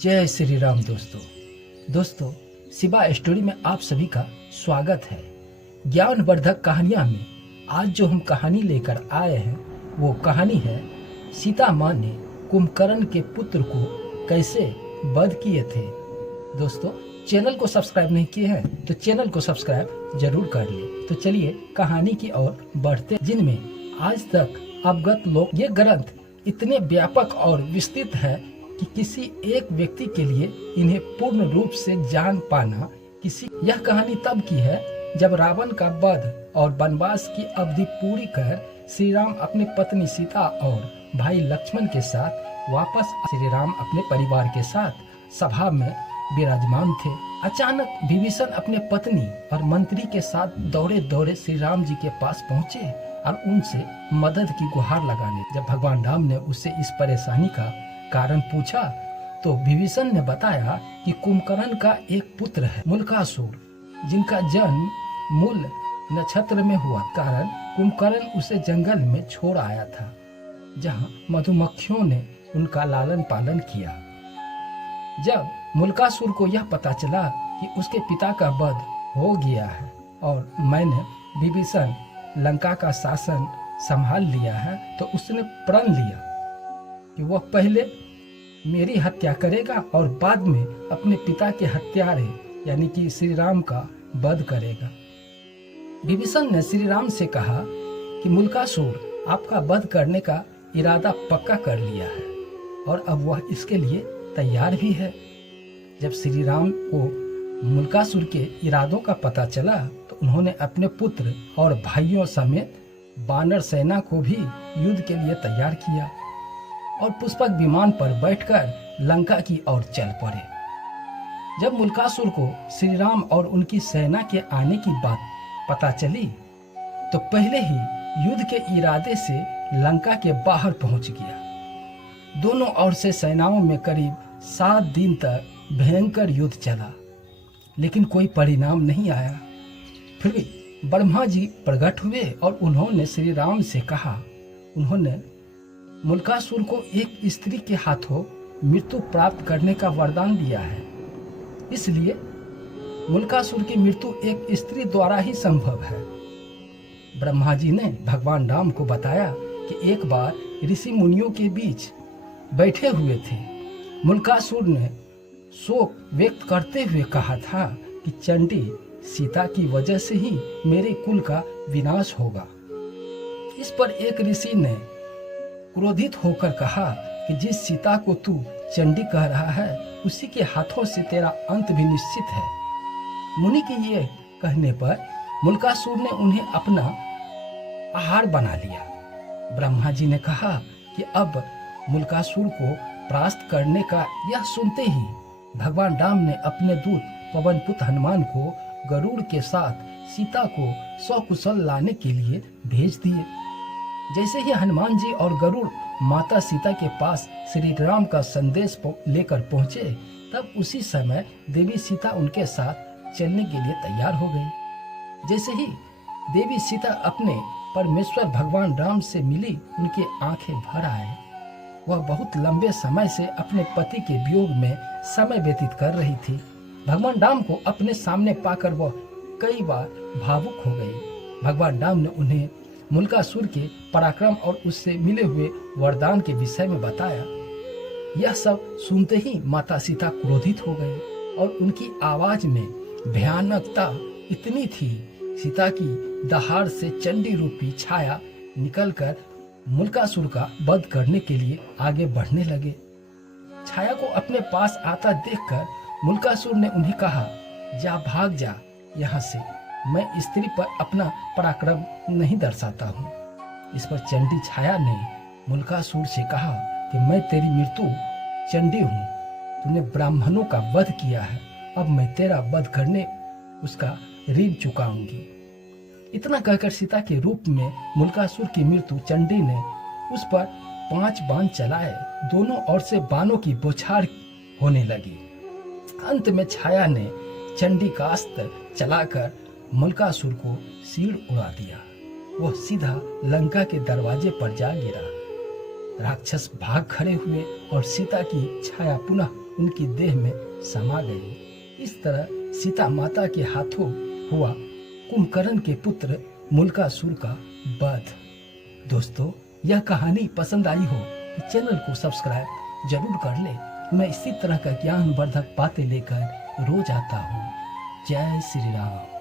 जय श्री राम दोस्तों शिवा स्टोरी में आप सभी का स्वागत है। ज्ञानवर्धक कहानियां में आज जो हम कहानी लेकर आए हैं वो कहानी है सीता माँ ने कुंभकर्ण के पुत्र को कैसे वध किए थे। दोस्तों चैनल को सब्सक्राइब नहीं किए हैं तो चैनल को सब्सक्राइब जरूर कर ले। तो चलिए कहानी की ओर बढ़ते, जिनमें आज तक अवगत लोग ये ग्रंथ इतने व्यापक और विस्तृत है कि किसी एक व्यक्ति के लिए इन्हें पूर्ण रूप से जान पाना यह कहानी तब की है जब रावण का वध और वनवास की अवधि पूरी कर श्री राम अपने पत्नी सीता और भाई लक्ष्मण के साथ वापस श्री राम अपने परिवार के साथ सभा में विराजमान थे। अचानक विभीषण अपने पत्नी और मंत्री के साथ दौड़े दौड़े श्री राम जी के पास पहुँचे और उनसे मदद की गुहार लगाने। जब भगवान राम ने उससे इस परेशानी का कारण पूछा तो विभीषण ने बताया कि कुंभकर्ण का एक पुत्र है मुल्कासुर, जिनका जन्म मूल नक्षत्र में हुआ। कारण कुंभकर्ण उसे जंगल में छोड़ आया था जहां मधुमक्खियों ने उनका लालन पालन किया। जब मुल्कासुर को यह पता चला कि उसके पिता का वध हो गया है और मैंने विभीषण लंका का शासन संभाल लिया है तो उसने प्रण लिया कि वह पहले मेरी हत्या करेगा और बाद में अपने पिता के हत्यारे यानी कि श्री राम का वध करेगा। विभीषण ने श्री राम से कहा कि मुल्कासुर आपका वध करने का इरादा पक्का कर लिया है और अब वह इसके लिए तैयार भी है। जब श्री राम को मुल्कासुर के इरादों का पता चला तो उन्होंने अपने पुत्र और भाइयों समेत वानर सेना को भी युद्ध के लिए तैयार किया और पुष्पक विमान पर बैठकर लंका की ओर चल पड़े। जब मुल्कासुर को श्री राम और उनकी सेना के आने की बात पता चली तो पहले ही युद्ध के इरादे से लंका के बाहर पहुंच गया। दोनों ओर से सेनाओं में करीब 7 दिन तक भयंकर युद्ध चला, लेकिन कोई परिणाम नहीं आया। फिर भी ब्रह्मा जी प्रकट हुए और उन्होंने श्री राम से कहा, उन्होंने मुल्कासुर को एक स्त्री के हाथों मृत्यु प्राप्त करने का वरदान दिया है, इसलिए मुल्कासुर की मृत्यु एक स्त्री द्वारा ही संभव है। ब्रह्मा जी ने भगवान राम को बताया कि एक बार ऋषि मुनियों के बीच बैठे हुए थे। मुल्कासुर ने शोक व्यक्त करते हुए कहा था कि चंडी सीता की वजह से ही मेरे कुल का विनाश होगा। इस पर एक ऋषि ने क्रोधित होकर कहा कि जिस सीता को तू चंडी कह रहा है उसी के हाथों से तेरा अंत भी निश्चित है। मुनि के ये कहने पर मुल्कासुर ने उन्हें अपना आहार बना लिया। ब्रह्मा जी ने कहा कि अब मुल्कासुर को परास्त करने का यह सुनते ही भगवान राम ने अपने दूत पवनपुत्र हनुमान को गरुड़ के साथ सीता को सकुशल लाने के लिए भेज दिए। जैसे ही हनुमान जी और गरुड़ माता सीता के पास श्री राम का संदेश लेकर पहुंचे तब उसी समय देवी सीता उनके साथ चलने के लिए तैयार हो गई। जैसे ही देवी सीता अपने परमेश्वर भगवान राम से मिली उनकी आंखें भर आए। वह बहुत लंबे समय से अपने पति के वियोग में समय व्यतीत कर रही थी। भगवान राम को अपने सामने पाकर वह कई बार भावुक हो गई। भगवान राम ने उन्हें मुल्कासुर के पराक्रम और उससे मिले हुए वरदान के विषय में बताया। यह सब सुनते ही माता सीता क्रोधित हो गई और उनकी आवाज में भयानकता इतनी थी, सीता की दहाड़ से चंडी रूपी छाया निकलकर मुल्कासुर का वध करने के लिए आगे बढ़ने लगे। छाया को अपने पास आता देखकर मुल्कासुर ने उन्हें कहा, जा भाग जा यहाँ से, मैं स्त्री पर अपना पराक्रम नहीं दर्शाता हूँ। इस पर चंडी छाया ने मुल्कासुर से कहा कि मैं तेरी मृत्यु चंडी हूँ, तूने ब्राह्मणों का वध किया है, अब मैं तेरा वध करने उसका ऋण चुकाऊंगी। इतना कहकर सीता के रूप में मुल्कासुर की मृत्यु चंडी ने उस पर 5 बाण चलाए। दोनों ओर से बाणों की बौछार होने लगी। अंत में छाया ने चंडी का अस्त्र चलाकर मुल्कासुर को सीढ़ उड़ा दिया। वह सीधा लंका के दरवाजे पर जा गिरा। राक्षस भाग खड़े हुए और सीता की छाया पुनः उनकी देह में समा गई। इस तरह सीता माता के हाथों हुआ कुंभकर्ण के पुत्र मूलकासुर का वध। दोस्तों, यह कहानी पसंद आई हो तो चैनल को सब्सक्राइब जरूर कर ले। मैं इसी तरह का ज्ञानवर्धक बातें लेकर रोज आता हूँ। जय श्री राम।